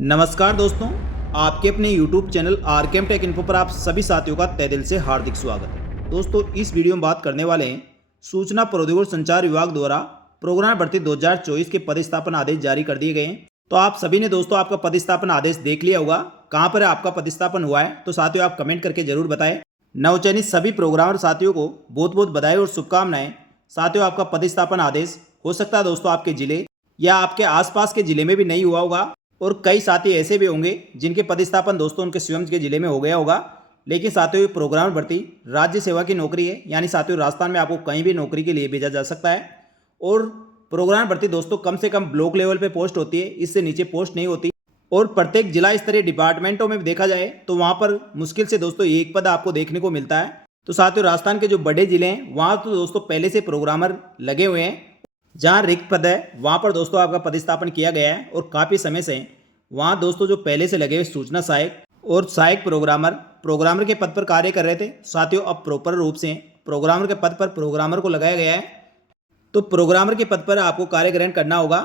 नमस्कार दोस्तों, आपके अपने YouTube channel RKM take info पर आप सभी साथियों का तहे दिल से हार्दिक स्वागत है। दोस्तों, इस वीडियो में बात करने वाले हैं सूचना प्रौद्योगिकी और संचार विभाग द्वारा प्रोग्राम भर्ती 2024 के पदस्थापन आदेश जारी कर दिए गए हैं। तो आप सभी ने दोस्तों आपका पदस्थापन आदेश देख लिया होगा। कहाँ पर आपका पदस्थापन हुआ है तो साथियों आप कमेंट करके जरूर बताएं। नवचयनित सभी प्रोग्रामर साथियों को बहुत बहुत बधाई और शुभकामनाएं। साथियों, आपका पदस्थापन आदेश हो सकता है दोस्तों आपके जिले या आपके आसपास के जिले में भी नहीं हुआ होगा, और कई साथी ऐसे भी होंगे जिनके पदस्थापन दोस्तों उनके स्वयं के जिले में हो गया होगा। लेकिन साथियों, ये प्रोग्राम भर्ती राज्य सेवा की नौकरी है, यानी साथियों राजस्थान में आपको कहीं भी नौकरी के लिए भेजा जा सकता है। और प्रोग्राम भर्ती दोस्तों कम से कम ब्लॉक लेवल पे पोस्ट होती है, इससे नीचे पोस्ट नहीं होती। और प्रत्येक जिला स्तरीय डिपार्टमेंटों में देखा जाए तो वहाँ पर मुश्किल से दोस्तों एक पद आपको देखने को मिलता है। तो साथियों, राजस्थान के जो बड़े जिले हैं वहाँ तो दोस्तों पहले से प्रोग्रामर लगे हुए हैं। जहाँ रिक्त पद है वहाँ पर दोस्तों आपका पदस्थापन किया गया है, और काफ़ी समय से वहाँ दोस्तों जो पहले से लगे हुए सूचना सहायक और सहायक प्रोग्रामर के पद पर कार्य कर रहे थे। साथियों, अब प्रॉपर रूप से प्रोग्रामर के पद पर प्रोग्रामर को लगाया गया है, तो प्रोग्रामर के पद पर आपको कार्य ग्रहण करना होगा।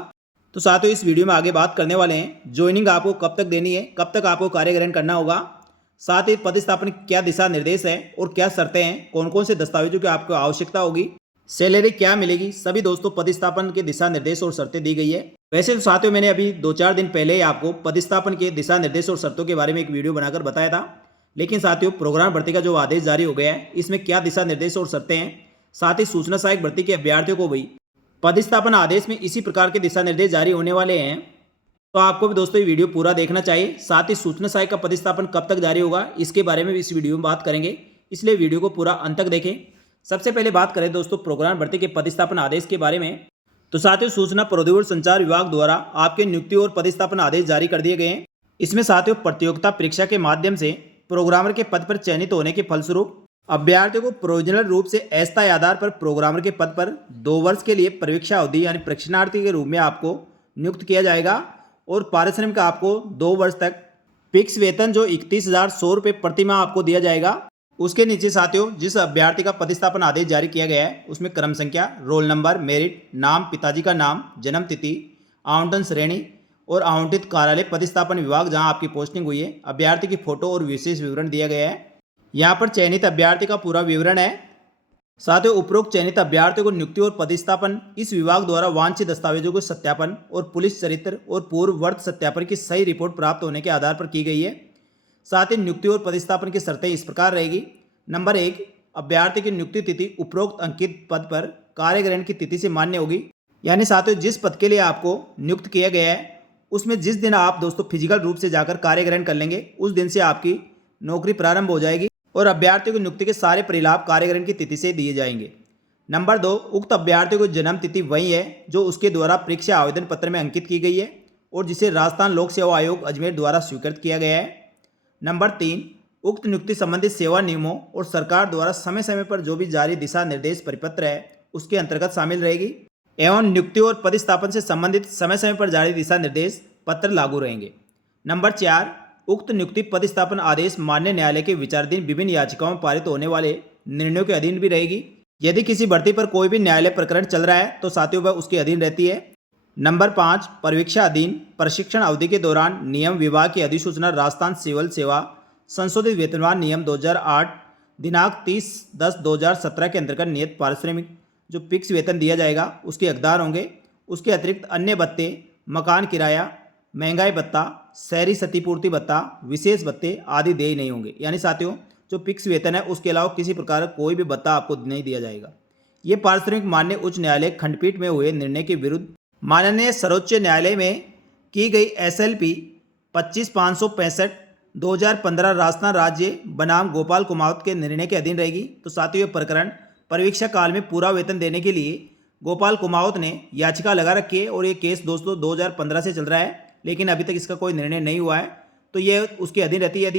तो साथियों, इस वीडियो में आगे बात करने वाले हैं ज्वाइनिंग आपको कब तक देनी है, कब तक आपको कार्य ग्रहण करना होगा, साथ ही पदस्थापन क्या दिशा निर्देश है और क्या शर्तें हैं, कौन कौन से दस्तावेजों की आपको आवश्यकता होगी, सैलरी क्या मिलेगी, सभी दोस्तों पदस्थापन के दिशा निर्देश और शर्तें दी गई है। वैसे तो साथियों, मैंने अभी 2-4 दिन पहले ही आपको पदस्थापन के दिशा निर्देश और शर्तों के बारे में एक वीडियो बनाकर बताया था। लेकिन साथियों, प्रोग्राम भर्ती का जो आदेश जारी हो गया है इसमें क्या दिशा निर्देश और शर्तें हैं, साथ ही सूचना सहायक भर्ती के अभ्यर्थियों को भी पदस्थापन आदेश में इसी प्रकार के दिशा निर्देश जारी होने वाले हैं। तो आपको भी दोस्तों ये वीडियो पूरा देखना चाहिए। साथ ही सूचना सहायक का पदस्थापन कब तक जारी होगा इसके बारे में भी इस वीडियो में बात करेंगे, इसलिए वीडियो को पूरा अंत तक देखें। सबसे पहले बात करें दोस्तों प्रोग्राम भर्ती के पदस्थापन आदेश के बारे में, तो साथियों सूचना प्रौद्योगिकी और संचार विभाग द्वारा आपके नियुक्ति और पदस्थापन आदेश जारी कर दिए गए हैं। इसमें साथियों प्रतियोगिता परीक्षा के माध्यम से प्रोग्रामर के पद पर चयनित होने के फलस्वरूप अभ्यर्थियों को प्रोविजनल रूप से अस्थायी आधार पर प्रोग्रामर के पद पर 2 वर्ष के लिए परीक्षा अवधि यानी प्रशिक्षणार्थी के रूप में आपको नियुक्त किया जाएगा, और पारिश्रमिक आपको 2 वर्ष तक फिक्स वेतन जो 31,100 रुपये प्रति माह आपको दिया जाएगा। उसके नीचे साथियों जिस अभ्यर्थी का पदस्थापन आदेश जारी किया गया है उसमें क्रम संख्या, रोल नंबर, मेरिट, नाम, पिताजी का नाम, जन्म तिथि, आवंटन श्रेणी और आवंटित कार्यालय, पदस्थापन विभाग जहां आपकी पोस्टिंग हुई है, अभ्यर्थी की फोटो और विशेष विवरण दिया गया है। यहाँ पर चयनित अभ्यर्थी का पूरा विवरण है। साथियों, उपरोक्त चयनित अभ्यर्थियों को नियुक्ति और पदस्थापन इस विभाग द्वारा वांछित दस्तावेजों को सत्यापन और पुलिस चरित्र और पूर्व वर्त सत्यापन की सही रिपोर्ट प्राप्त होने के आधार पर की गई है। साथ ही नियुक्ति और पदस्थापन की शर्तें इस प्रकार रहेगी। नंबर 1, अभ्यर्थी की नियुक्ति तिथि उपरोक्त अंकित पद पर कार्य ग्रहण की तिथि से मान्य होगी। यानी साथियों जिस पद के लिए आपको नियुक्त किया गया है उसमें जिस दिन आप दोस्तों फिजिकल रूप से जाकर कार्य ग्रहण कर लेंगे उस दिन से आपकी नौकरी प्रारंभ हो जाएगी, और अभ्यर्थियों की नियुक्ति के सारे परिलाभ कार्य ग्रहण की तिथि से दिए जाएंगे। नंबर 2, उक्त अभ्यर्थियों की जन्म तिथि वही है जो उसके द्वारा परीक्षा आवेदन पत्र में अंकित की गई है और जिसे राजस्थान लोक सेवा आयोग अजमेर द्वारा स्वीकृत किया गया है। नंबर 3, उक्त नियुक्ति संबंधित सेवा नियमों और सरकार द्वारा समय समय पर जो भी जारी दिशा निर्देश परिपत्र है उसके अंतर्गत शामिल रहेगी, एवं नियुक्ति और पदस्थापन से संबंधित समय समय पर जारी दिशा निर्देश पत्र लागू रहेंगे। नंबर 4, उक्त नियुक्ति पदस्थापन आदेश मान्य न्यायालय के विचाराधीन विभिन्न याचिकाओं में पारित होने वाले निर्णयों के अधीन भी रहेगी। यदि किसी भर्ती पर कोई भी न्यायालय प्रकरण चल रहा है तो साथियों वह उसके अधीन रहती है। नंबर 5, परीक्षा अधीन प्रशिक्षण अवधि के दौरान नियम विभाग की अधिसूचना राजस्थान सिविल सेवा संशोधित वेतनमान नियम 2008 दिनांक 30/10/2017 के अंतर्गत नियत पारिश्रमिक जो फिक्स वेतन दिया जाएगा उसके हकदार होंगे। उसके अतिरिक्त अन्य भत्ते, मकान किराया, महंगाई भत्ता, शहरी क्षतिपूर्ति भत्ता, विशेष भत्ते आदि देय नहीं होंगे। यानी साथियों जो फिक्स वेतन है उसके अलावा किसी प्रकार का कोई भी भत्ता आपको नहीं दिया जाएगा। ये पारिश्रमिक मान्य उच्च न्यायालय खंडपीठ में हुए निर्णय के विरुद्ध माननीय सर्वोच्च न्यायालय में की गई SLP 25/565 2015 राजस्थान राज्य बनाम गोपाल कुमावत के निर्णय के अधीन रहेगी। तो साथियों ये प्रकरण परीक्षा काल में पूरा वेतन देने के लिए गोपाल कुमावत ने याचिका लगा रखी है, और ये केस दोस्तों 2015 से चल रहा है लेकिन अभी तक इसका कोई निर्णय नहीं हुआ है। तो ये उसके अधीन रहती है।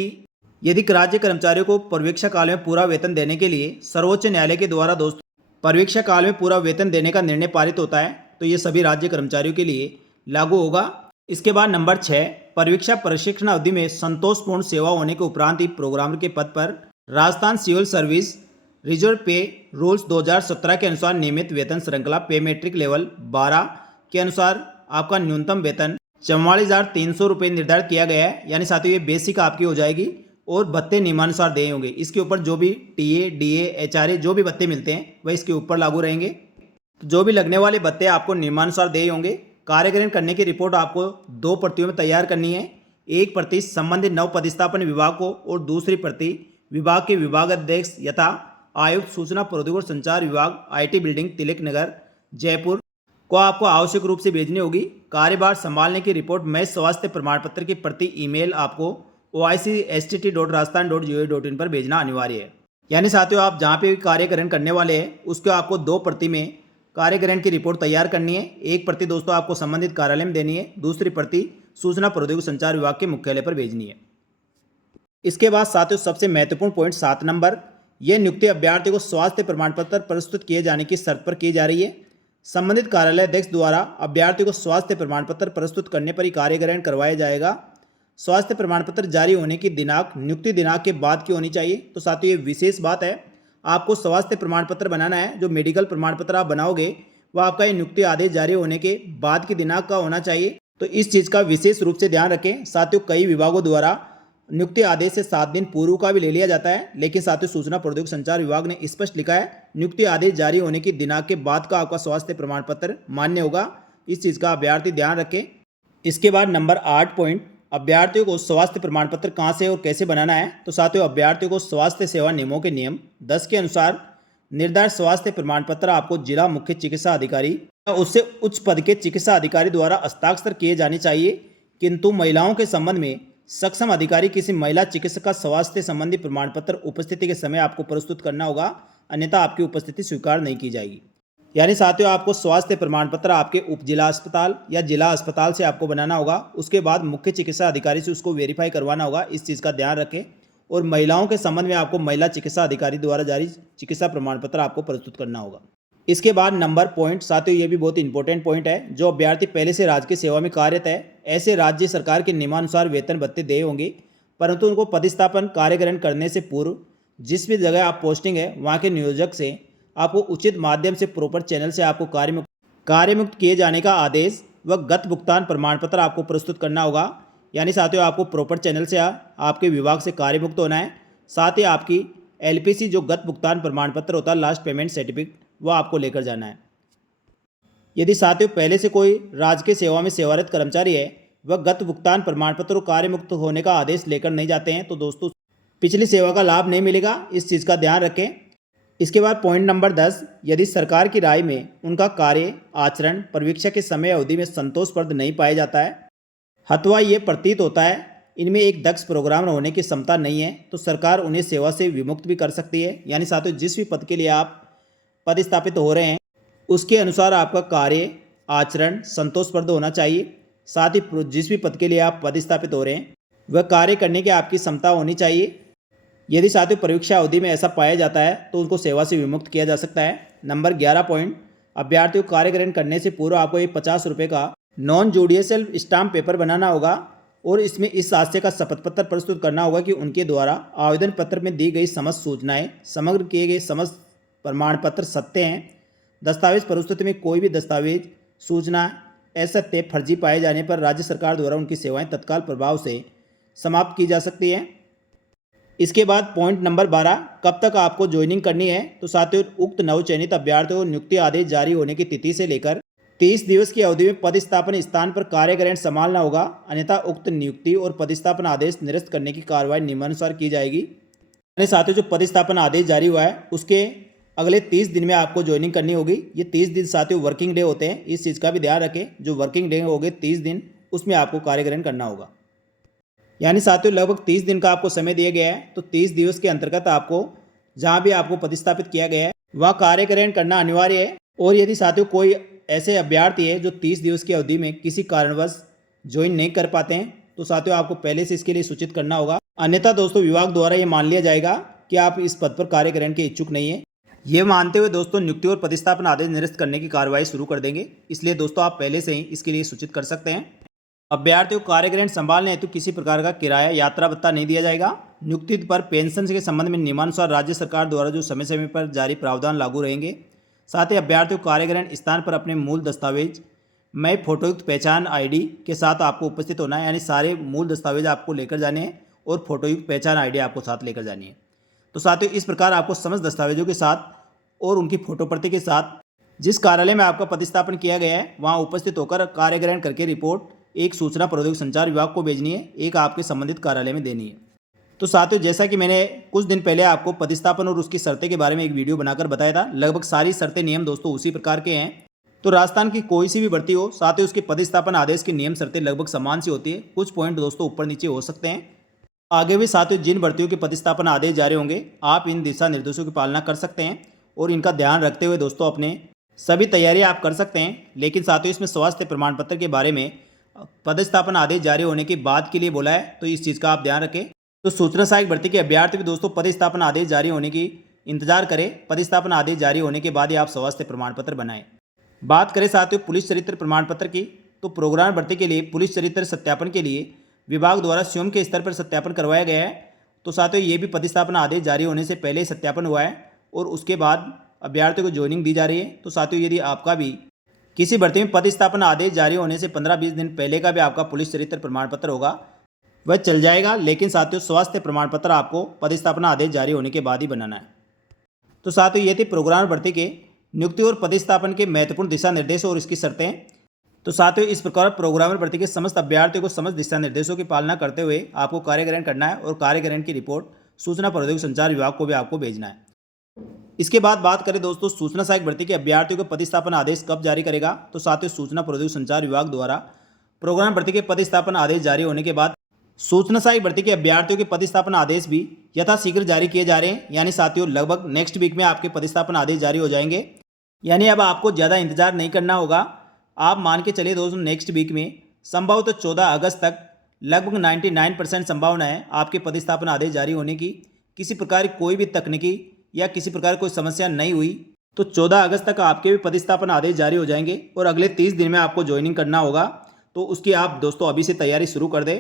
यदि राज्य कर्मचारियों को परीक्षा काल में पूरा वेतन देने के लिए सर्वोच्च न्यायालय के द्वारा दोस्तों परीक्षा काल में पूरा वेतन देने का निर्णय पारित होता है तो ये सभी राज्य कर्मचारियों के लिए लागू होगा। इसके बाद नंबर 6, परीक्षा प्रशिक्षण अवधि में संतोषपूर्ण सेवा होने के उपरांत ही प्रोग्रामर के पद पर राजस्थान सिविल सर्विस रिजर्व पे रूल्स 2017 के अनुसार नियमित वेतन श्रृंखला पे मेट्रिक लेवल 12 के अनुसार आपका न्यूनतम वेतन 44,300 रुपये निर्धारित किया गया है। यानी साथियों ये बेसिक आपकी हो जाएगी और भत्ते नियमानुसार देय होंगे। इसके ऊपर जो भी टीए, डीए, एचआरए जो भी भत्ते मिलते हैं वह इसके ऊपर लागू रहेंगे। जो भी लगने वाले भत्ते आपको नियमानुसार देय होंगे। कार्यग्रहण करने की रिपोर्ट आपको 2 प्रतियों में तैयार करनी है। एक प्रति संबंधित नव पदस्थापन विभाग को और दूसरी प्रति विभाग के विभागाध्यक्ष यथा आयुक्त सूचना प्रौद्योगिकी और संचार विभाग, आईटी बिल्डिंग, तिलक नगर, जयपुर को आपको आवश्यक रूप से भेजनी होगी। कार्यभार संभालने की रिपोर्ट में स्वास्थ्य प्रमाण पत्र की प्रति ईमेल आपको oic.stt.rajasthan.gov.in पर भेजना अनिवार्य है। यानी साथियों आप जहाँ पे भी कार्यग्रहण करने वाले हैं उसको आपको 2 प्रति में कार्यग्रहण की रिपोर्ट तैयार करनी है। एक प्रति दोस्तों आपको संबंधित कार्यालय में देनी है, दूसरी प्रति सूचना प्रौद्योगिकी संचार विभाग के मुख्यालय पर भेजनी है। इसके बाद साथियों सबसे महत्वपूर्ण पॉइंट 7 नंबर, यह नियुक्ति अभ्यर्थी को स्वास्थ्य प्रमाण पत्र प्रस्तुत किए जाने की शर्त पर की जा रही है। संबंधित कार्यालय अध्यक्ष द्वारा अभ्यर्थी को स्वास्थ्य प्रमाण पत्र प्रस्तुत करने पर ही कार्यग्रहण करवाया जाएगा। स्वास्थ्य प्रमाण पत्र जारी होने की दिनांक नियुक्ति दिनांक के बाद की होनी चाहिए। तो साथियों ये विशेष बात है, आपको स्वास्थ्य प्रमाण पत्र बनाना है। जो मेडिकल प्रमाण पत्र आप बनाओगे वह आपका ये नियुक्ति आदेश जारी होने के बाद की दिनांक का होना चाहिए। तो इस चीज़ का विशेष रूप से ध्यान रखें। साथियों कई विभागों द्वारा नियुक्ति आदेश से 7 दिन पूर्व का भी ले लिया जाता है, लेकिन साथियों सूचना प्रौद्योगिकी संचार विभाग ने स्पष्ट लिखा है नियुक्ति आदेश जारी होने की दिनांक के बाद का आपका स्वास्थ्य प्रमाण पत्र मान्य होगा। इस चीज़ का अभ्यर्थी ध्यान रखें। इसके बाद नंबर 8 पॉइंट, अभ्यर्थियों को स्वास्थ्य प्रमाण पत्र कहाँ से और कैसे बनाना है। तो साथियों अभ्यर्थियों को स्वास्थ्य सेवा नियमों के नियम 10 के अनुसार निर्धारित स्वास्थ्य प्रमाण पत्र आपको जिला मुख्य चिकित्सा अधिकारी या उससे उच्च पद के चिकित्सा अधिकारी द्वारा हस्ताक्षर किए जाने चाहिए। किंतु महिलाओं के संबंध में सक्षम अधिकारी किसी महिला चिकित्सक का स्वास्थ्य संबंधी प्रमाण पत्र उपस्थिति के समय आपको प्रस्तुत करना होगा, अन्यथा आपकी उपस्थिति स्वीकार नहीं की जाएगी। यानी साथियों आपको स्वास्थ्य प्रमाण पत्र आपके उप जिला अस्पताल या जिला अस्पताल से आपको बनाना होगा। उसके बाद मुख्य चिकित्सा अधिकारी से उसको वेरीफाई करवाना होगा। इस चीज़ का ध्यान रखें। और महिलाओं के संबंध में आपको महिला चिकित्सा अधिकारी द्वारा जारी चिकित्सा प्रमाण पत्र आपको प्रस्तुत करना होगा। इसके बाद नंबर पॉइंट, साथियों ये भी बहुत इंपॉर्टेंट पॉइंट है, जो अभ्यर्थी पहले से राजकीय सेवा में कार्यरत है ऐसे राज्य सरकार के नियमानुसार वेतन भत्ते देय होंगे, परंतु उनको पदस्थापन कार्यग्रहण करने से पूर्व जिस भी जगह आप पोस्टिंग है वहाँ के नियोजक से आपको उचित माध्यम से प्रॉपर चैनल से आपको कार्यमुक्त किए जाने का आदेश व गत भुगतान प्रमाण पत्र आपको प्रस्तुत करना होगा। यानी साथियों आपको प्रॉपर चैनल से आपके विभाग से कार्यमुक्त होना है। साथ ही आपकी एलपीसी जो गत भुगतान प्रमाण पत्र होता है, लास्ट पेमेंट सर्टिफिकेट, वो आपको लेकर जाना है। यदि साथियों पहले से कोई राजकीय सेवा में सेवारत कर्मचारी है वह गत भुगतान प्रमाण पत्र और कार्यमुक्त होने का आदेश लेकर नहीं जाते हैं तो दोस्तों पिछली सेवा का लाभ नहीं मिलेगा। इस चीज़ का ध्यान रखें। इसके बाद पॉइंट नंबर 10, यदि सरकार की राय में उनका कार्य आचरण परीक्षा के समय अवधि में संतोषप्रद नहीं पाया जाता है अथवा ये प्रतीत होता है इनमें एक दक्ष प्रोग्रामर होने की क्षमता नहीं है, तो सरकार उन्हें सेवा से विमुक्त भी कर सकती है। यानी साथियों जिस भी पद के लिए आप पदस्थापित हो रहे हैं उसके अनुसार आपका कार्य आचरण संतोषप्रद होना चाहिए। साथ ही जिस भी पद के लिए आप पदस्थापित हो रहे हैं वह कार्य करने की आपकी क्षमता होनी चाहिए। यदि साथियों परीक्षा अवधि में ऐसा पाया जाता है तो उनको सेवा से विमुक्त किया जा सकता है। नंबर 11 पॉइंट, अभ्यर्थियों को कार्यग्रहण करने से पूर्व आपको एक 50 रुपये का नॉन जुडिशियल स्टाम्प पेपर बनाना होगा और इसमें इस आशय का शपथ पत्र प्रस्तुत करना होगा कि उनके द्वारा आवेदन पत्र में दी गई समस्त सूचनाएं समग्र किए गए समस्त प्रमाण पत्र सत्य हैं। दस्तावेज प्रस्तुति में कोई भी दस्तावेज सूचना असत्य फर्जी पाए जाने पर राज्य सरकार द्वारा उनकी सेवाएं तत्काल प्रभाव से समाप्त की जा सकती हैं। इसके बाद पॉइंट नंबर 12, कब तक आपको ज्वाइनिंग करनी है। तो साथियों उक्त नवचयनित अभ्यर्थियों को नियुक्ति आदेश जारी होने की तिथि से लेकर 30 दिवस की अवधि में पदस्थापन स्थान पर कार्यग्रहण संभालना होगा, अन्यथा उक्त नियुक्ति और पदस्थापन आदेश निरस्त करने की कार्रवाई नियमानुसार की जाएगी। यानी साथियों जो पदस्थापन आदेश जारी हुआ है उसके अगले 30 दिन में आपको ज्वाइनिंग करनी होगी। ये 30 दिन साथियों वर्किंग डे होते हैं, इस चीज़ का भी ध्यान रखें। जो वर्किंग डे हो गए 30 दिन उसमें आपको कार्यग्रहण करना होगा। यानी साथियों लगभग 30 दिन का आपको समय दिया गया है, तो 30 दिवस के अंतर्गत आपको जहाँ भी आपको पदस्थापित किया गया है वह कार्यग्रहण करना अनिवार्य है। और यदि साथियों कोई ऐसे अभ्यर्थी है जो 30 दिवस की अवधि में किसी कारणवश ज्वाइन नहीं कर पाते हैं तो साथियों आपको पहले से इसके लिए सूचित करना होगा, अन्यथा दोस्तों विभाग द्वारा ये मान लिया जाएगा कि आप इस पद पर कार्यग्रहण के इच्छुक नहीं है। ये मानते हुए दोस्तों नियुक्ति और पदस्थापन आदेश निरस्त करने की कार्रवाई शुरू कर देंगे। इसलिए दोस्तों आप पहले से ही इसके लिए सूचित कर सकते हैं। अभ्यर्थियों को कार्यग्रहण संभालने हेतु किसी प्रकार का किराया यात्रा भत्ता नहीं दिया जाएगा। नियुक्ति पर पेंशन के संबंध में नियमानुसार राज्य सरकार द्वारा जो समय समय पर जारी प्रावधान लागू रहेंगे। साथ ही अभ्यर्थियों को कार्यग्रहण स्थान पर अपने मूल दस्तावेज मैं फोटोयुक्त पहचान आईडी के साथ आपको उपस्थित होना है, यानी सारे मूल दस्तावेज आपको लेकर जाने हैं और फोटोयुक्त पहचान आईडी आपको साथ लेकर जानी है। तो साथियों, इस प्रकार आपको समस्त दस्तावेजों के साथ और उनकी फोटो प्रति के साथ जिस कार्यालय में आपका प्रतिस्थापन किया गया है वहां उपस्थित होकर कार्य ग्रहण करके रिपोर्ट एक सूचना प्रौद्योगिकी संचार विभाग को भेजनी है, एक आपके संबंधित कार्यालय में देनी है। तो साथियों, जैसा कि मैंने कुछ दिन पहले आपको प्रतिस्थापन और उसकी शर्तें के बारे में एक वीडियो बनाकर बताया था, लगभग सारी शर्तें नियम दोस्तों उसी प्रकार के हैं। तो राजस्थान की कोई सी भी भर्ती हो, साथियों उसके प्रतिस्थापन आदेश के नियम शर्तें लगभग समान सी होती है, कुछ पॉइंट दोस्तों ऊपर नीचे हो सकते हैं। आगे भी साथियों जिन भर्तियों के प्रतिस्थापन आदेश जारी होंगे आप इन दिशा निर्देशों की पालना कर सकते हैं और इनका ध्यान रखते हुए दोस्तों अपने सभी तैयारी आप कर सकते हैं। लेकिन साथियों इसमें स्वास्थ्य प्रमाण पत्र के बारे में पदस्थापन आदेश जारी होने के बाद के लिए बोला है, तो इस चीज़ का आप ध्यान रखें। तो सूचना सहायक भर्ती के अभ्यर्थी भी दोस्तों पदस्थापन आदेश जारी होने की इंतजार करें। पदस्थापन आदेश जारी होने के बाद ही आप स्वास्थ्य प्रमाण पत्र बनाएं। बात करें साथियों पुलिस चरित्र प्रमाण पत्र की, तो प्रोग्राम भर्ती के लिए पुलिस चरित्र सत्यापन के लिए विभाग द्वारा स्वयं के स्तर पर सत्यापन करवाया गया है। तो साथियों ये भी पदस्थापन आदेश जारी होने से पहले सत्यापन हुआ है और उसके बाद अभ्यर्थियों को ज्वाइनिंग दी जा रही है। तो साथियों यदि आपका भी किसी भर्ती में पदस्थापन आदेश जारी होने से 15-20 दिन पहले का भी आपका पुलिस चरित्र प्रमाण पत्र होगा वह चल जाएगा, लेकिन साथियों स्वास्थ्य प्रमाण पत्र आपको पदस्थापन आदेश जारी होने के बाद ही बनाना है। तो साथियों ये थी प्रोग्राम भर्ती के नियुक्ति और पदस्थापन के महत्वपूर्ण दिशा निर्देश और इसकी शर्तें। तो साथियों इस प्रकार प्रोग्रामर भर्ती के समस्त अभ्यर्थियों को समस्त दिशा निर्देशों की पालना करते हुए आपको कार्य ग्रहण करना है और कार्य ग्रहण की रिपोर्ट सूचना प्रौद्योगिकी संचार विभाग को भी आपको भेजना है। इसके बाद बात करें दोस्तों सूचना सहायक भर्ती के अभ्यर्थियों को पदस्थापन आदेश कब जारी करेगा, तो साथियों सूचना प्रौद्योगिकी संचार विभाग द्वारा प्रोग्राम भर्ती के पदस्थापन आदेश जारी होने के बाद सूचना सहायक भर्ती के अभ्यर्थियों के पदस्थापन आदेश भी यथाशीघ्र जारी किए जा रहे हैं। यानी साथियों लगभग नेक्स्ट वीक में आपके पदस्थापन आदेश जारी हो जाएंगे, यानी अब आपको ज़्यादा इंतजार नहीं करना होगा। आप मान के चलिए दोस्तों नेक्स्ट वीक में संभव तो 14 अगस्त तक लगभग 99% संभावना है आपके पदस्थापन आदेश जारी होने की। किसी प्रकार कोई भी तकनीकी या किसी प्रकार कोई समस्या नहीं हुई तो 14 अगस्त तक आपके भी पदस्थापन आदेश जारी हो जाएंगे और अगले 30 दिन में आपको ज्वाइनिंग करना होगा। तो उसकी आप दोस्तों अभी से तैयारी शुरू कर दें।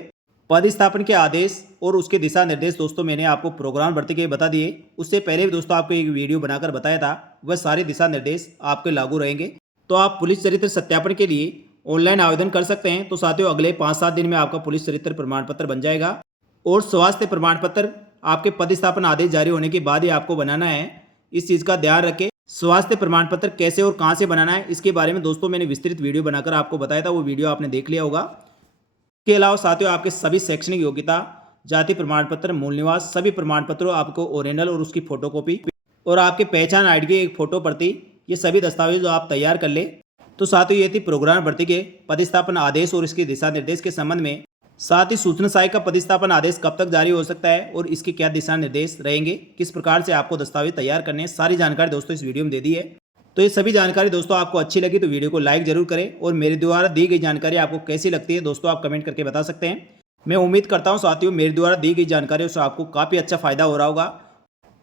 पदस्थापन के आदेश और उसके दिशा निर्देश दोस्तों मैंने आपको प्रोग्राम भर्ती के बता दिए। उससे पहले भी दोस्तों आपको एक वीडियो बनाकर बताया था, वह सारे दिशा निर्देश आपके लागू रहेंगे। तो आप पुलिस चरित्र सत्यापन के लिए ऑनलाइन आवेदन कर सकते हैं। तो साथियों अगले 5-7 दिन में आपका पुलिस चरित्र प्रमाण पत्र बन जाएगा और स्वास्थ्य प्रमाण पत्र आपके पदस्थापन आदेश जारी होने के बाद ही आपको बनाना है। इस चीज़ का ध्यान रखें। स्वास्थ्य प्रमाण पत्र कैसे और कहां से बनाना है इसके बारे में दोस्तों मैंने विस्तृत वीडियो बनाकर आपको बताया था, वो वीडियो आपने देख लिया होगा। इसके अलावा साथियों आपके सभी शैक्षणिक योग्यता, जाति प्रमाण पत्र, मूल निवास सभी प्रमाण पत्रों आपको ओरिजिनल और उसकी फोटोकॉपी और आपके पहचान आईडी की एक फोटो प्रति, ये सभी दस्तावेज जो आप तैयार कर ले। तो साथियों ये थी प्रोग्राम भर्ती के पदस्थापन आदेश और इसके दिशा निर्देश के संबंध में। साथ ही सूचना सहायक का पदस्थापन आदेश कब तक जारी हो सकता है और इसके क्या दिशा निर्देश रहेंगे, किस प्रकार से आपको दस्तावेज तैयार करने हैं, सारी जानकारी दोस्तों इस वीडियो में दे दी है। तो ये सभी जानकारी दोस्तों आपको अच्छी लगी तो वीडियो को लाइक जरूर करें और मेरे द्वारा दी गई जानकारी आपको कैसी लगती है दोस्तों आप कमेंट करके बता सकते हैं। मैं उम्मीद करता हूँ साथियों मेरे द्वारा दी गई जानकारी से आपको काफ़ी अच्छा फायदा हो रहा होगा।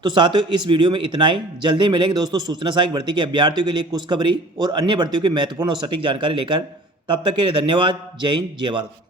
तो साथियों इस वीडियो में इतना ही। जल्दी मिलेंगे दोस्तों सूचना सहायक भर्ती के अभ्यर्थियों के लिए खुशखबरी और अन्य भर्तियों की महत्वपूर्ण और सटीक जानकारी लेकर। तब तक के लिए धन्यवाद। जय हिंद, जय भारत।